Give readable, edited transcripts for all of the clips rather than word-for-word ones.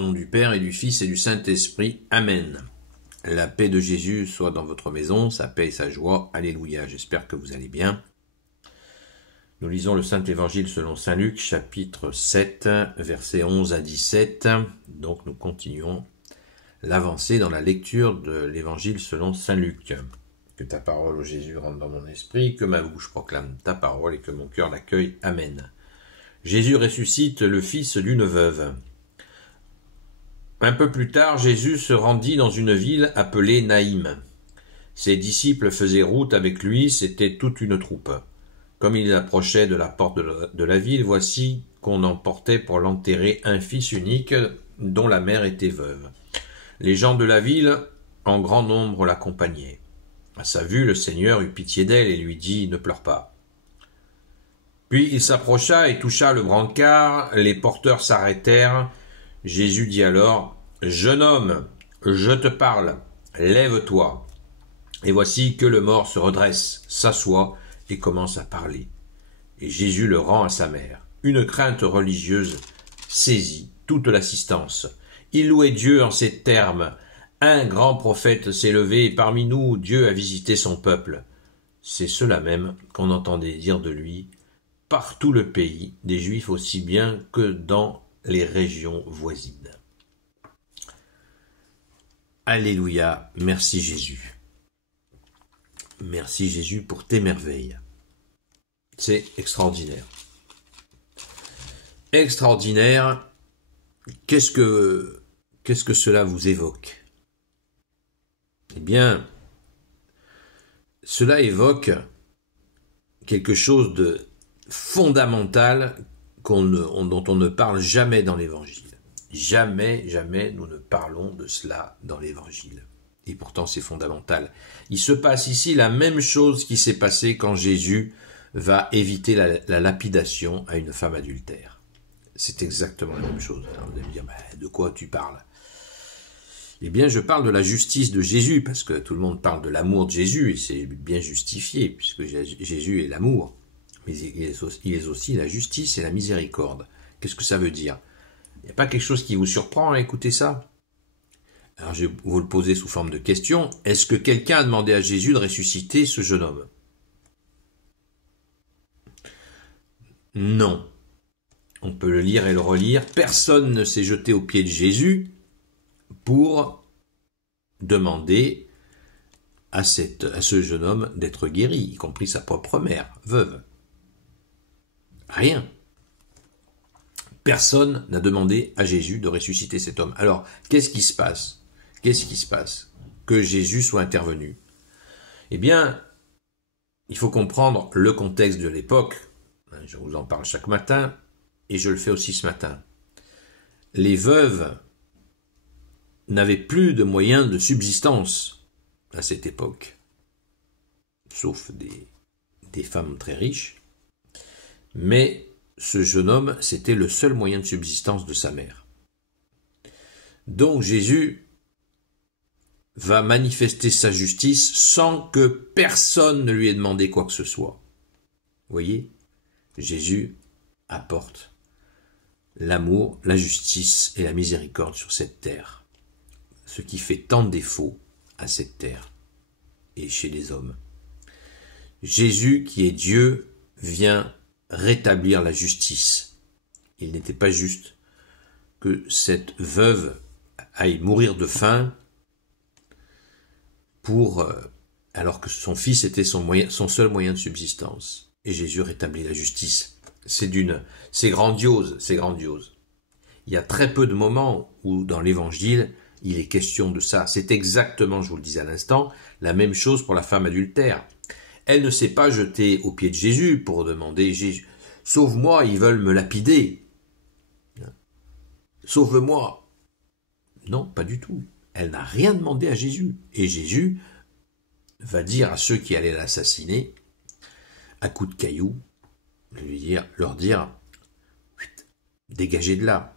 Au nom du Père et du Fils et du Saint-Esprit. Amen. La paix de Jésus soit dans votre maison, sa paix et sa joie. Alléluia. J'espère que vous allez bien. Nous lisons le Saint-Évangile selon saint Luc, chapitre 7, versets 11 à 17. Donc nous continuons l'avancée dans la lecture de l'Évangile selon saint Luc. Que ta parole, ô Jésus, rentre dans mon esprit, que ma bouche proclame ta parole et que mon cœur l'accueille. Amen. Jésus ressuscite le fils d'une veuve. Un peu plus tard, Jésus se rendit dans une ville appelée Naïm. Ses disciples faisaient route avec lui, c'était toute une troupe. Comme il approchait de la porte de la ville, voici qu'on emportait pour l'enterrer un fils unique dont la mère était veuve. Les gens de la ville, en grand nombre, l'accompagnaient. À sa vue, le Seigneur eut pitié d'elle et lui dit « Ne pleure pas ». Puis il s'approcha et toucha le brancard, les porteurs s'arrêtèrent. Jésus dit alors « Jeune homme, je te parle, lève-toi. » Et voici que le mort se redresse, s'assoit et commence à parler. Et Jésus le rend à sa mère. Une crainte religieuse saisit toute l'assistance. Il louait Dieu en ces termes. Un grand prophète s'est levé et parmi nous, Dieu a visité son peuple. C'est cela même qu'on entendait dire de lui par tout le pays, des Juifs aussi bien que dans les régions voisines. Alléluia, merci Jésus. Merci Jésus pour tes merveilles. C'est extraordinaire. Extraordinaire. Qu'est-ce que cela vous évoque? Eh bien, cela évoque quelque chose de fondamental dont on ne parle jamais dans l'Évangile. Jamais, jamais nous ne parlons de cela dans l'Évangile. Et pourtant c'est fondamental. Il se passe ici la même chose qui s'est passé quand Jésus va éviter la lapidation à une femme adultère. C'est exactement la même chose. Alors vous allez me dire, de quoi tu parles? Eh bien, je parle de la justice de Jésus, parce que tout le monde parle de l'amour de Jésus, et c'est bien justifié, puisque Jésus est l'amour. Mais il est aussi la justice et la miséricorde. Qu'est-ce que ça veut dire? Il n'y a pas quelque chose qui vous surprend à écouter ça? Alors je vais vous le poser sous forme de question. Est-ce que quelqu'un a demandé à Jésus de ressusciter ce jeune homme? Non. On peut le lire et le relire. Personne ne s'est jeté aux pieds de Jésus pour demander à ce jeune homme d'être guéri, y compris sa propre mère, veuve. Rien. Personne n'a demandé à Jésus de ressusciter cet homme. Alors, qu'est-ce qui se passe? Qu'est-ce qui se passe? Que Jésus soit intervenu. Eh bien, il faut comprendre le contexte de l'époque. Je vous en parle chaque matin, et je le fais aussi ce matin. Les veuves n'avaient plus de moyens de subsistance à cette époque, sauf des femmes très riches. Mais ce jeune homme, c'était le seul moyen de subsistance de sa mère. Donc Jésus va manifester sa justice sans que personne ne lui ait demandé quoi que ce soit. Vous voyez, Jésus apporte l'amour, la justice et la miséricorde sur cette terre, ce qui fait tant de défauts à cette terre et chez les hommes. Jésus, qui est Dieu, vient rétablir la justice. Il n'était pas juste que cette veuve aille mourir de faim alors que son fils était son seul moyen de subsistance. Et Jésus rétablit la justice. C'est grandiose, c'est grandiose. Il y a très peu de moments où dans l'Évangile, il est question de ça. C'est exactement, je vous le disais à l'instant, la même chose pour la femme adultère. Elle ne s'est pas jetée aux pieds de Jésus pour demander « Jésus, sauve-moi, ils veulent me lapider. Sauve-moi. » Non, pas du tout. Elle n'a rien demandé à Jésus. Et Jésus va dire à ceux qui allaient l'assassiner, à coups de cailloux, leur dire « Dégagez de là. »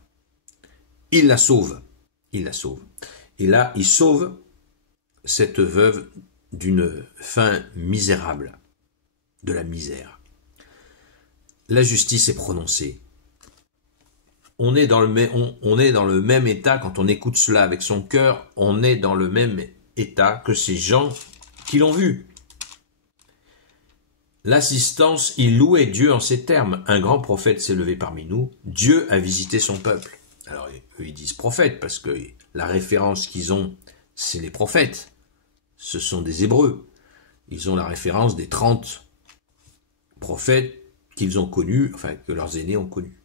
Il la sauve. Il la sauve. Et là, il sauve cette veuve d'une fin misérable, de la misère. La justice est prononcée. on est dans le même état quand on écoute cela avec son cœur, on est dans le même état que ces gens qui l'ont vu. L'assistance, il louait Dieu en ces termes. Un grand prophète s'est levé parmi nous. Dieu a visité son peuple. Alors, eux, ils disent prophète parce que la référence qu'ils ont, c'est les prophètes. Ce sont des Hébreux. Ils ont la référence des 30 prophètes qu'ils ont connus, enfin, que leurs aînés ont connus.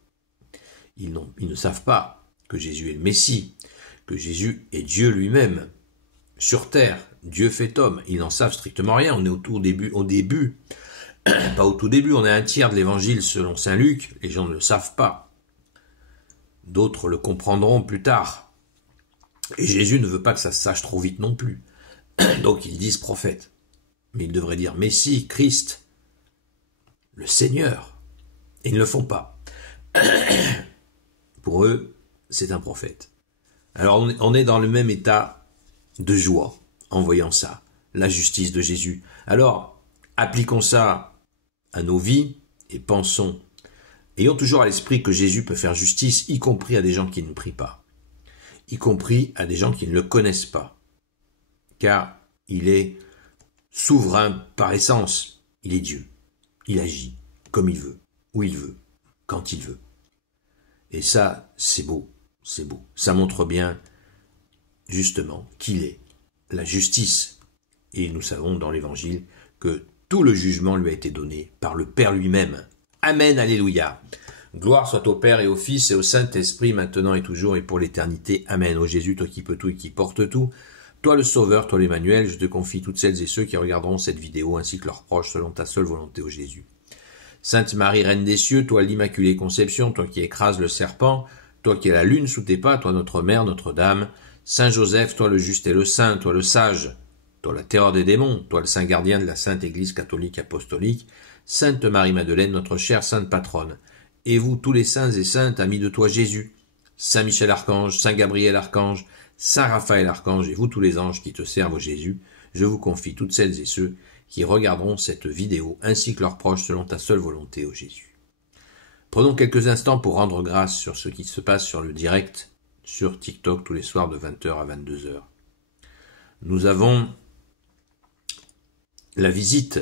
Ils ne savent pas que Jésus est le Messie, que Jésus est Dieu lui-même. Sur terre, Dieu fait homme. Ils n'en savent strictement rien. On est au début. Pas au tout début, on est un tiers de l'évangile selon saint Luc, les gens ne le savent pas. D'autres le comprendront plus tard. Et Jésus ne veut pas que ça se sache trop vite non plus. Donc ils disent prophète. Mais ils devraient dire Messie, Christ, le Seigneur. Et ils ne le font pas. Pour eux, c'est un prophète. Alors on est dans le même état de joie en voyant ça, la justice de Jésus. Alors, appliquons ça à nos vies et pensons, ayons toujours à l'esprit que Jésus peut faire justice, y compris à des gens qui ne prient pas, y compris à des gens qui ne le connaissent pas, car il est souverain par essence, il est Dieu, il agit comme il veut, où il veut, quand il veut. Et ça, c'est beau, ça montre bien justement qu'il est la justice. Et nous savons dans l'Évangile que tout le jugement lui a été donné par le Père lui-même. Amen, alléluia. Gloire soit au Père et au Fils et au Saint-Esprit, maintenant et toujours et pour l'éternité. Amen. Ô Jésus, toi qui peux tout et qui porte tout, toi le Sauveur, toi l'Emmanuel, je te confie toutes celles et ceux qui regarderont cette vidéo ainsi que leurs proches selon ta seule volonté, ô Jésus. Sainte Marie, Reine des cieux, toi l'Immaculée Conception, toi qui écrases le serpent, toi qui as la lune sous tes pas, toi notre Mère, Notre-Dame, Saint Joseph, toi le juste et le saint, toi le sage, toi la terreur des démons, toi le saint gardien de la Sainte Église catholique apostolique, Sainte Marie-Madeleine, notre chère sainte patronne, et vous tous les saints et saintes, amis de toi Jésus, Saint Michel Archange, Saint Gabriel Archange, Saint Raphaël Archange, et vous tous les anges qui te servent ô Jésus, je vous confie toutes celles et ceux qui regarderont cette vidéo, ainsi que leurs proches selon ta seule volonté ô Jésus. Prenons quelques instants pour rendre grâce sur ce qui se passe sur le direct, sur TikTok tous les soirs de 20h à 22h. Nous avons la visite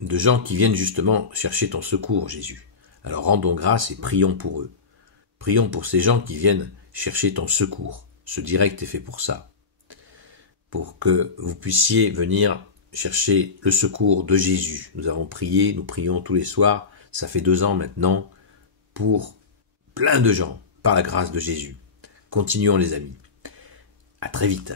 de gens qui viennent justement chercher ton secours, Jésus. Alors rendons grâce et prions pour eux. Prions pour ces gens qui viennent chercher ton secours. Ce direct est fait pour ça. Pour que vous puissiez venir chercher le secours de Jésus. Nous avons prié, nous prions tous les soirs, ça fait 2 ans maintenant, pour plein de gens, par la grâce de Jésus. Continuons les amis. À très vite.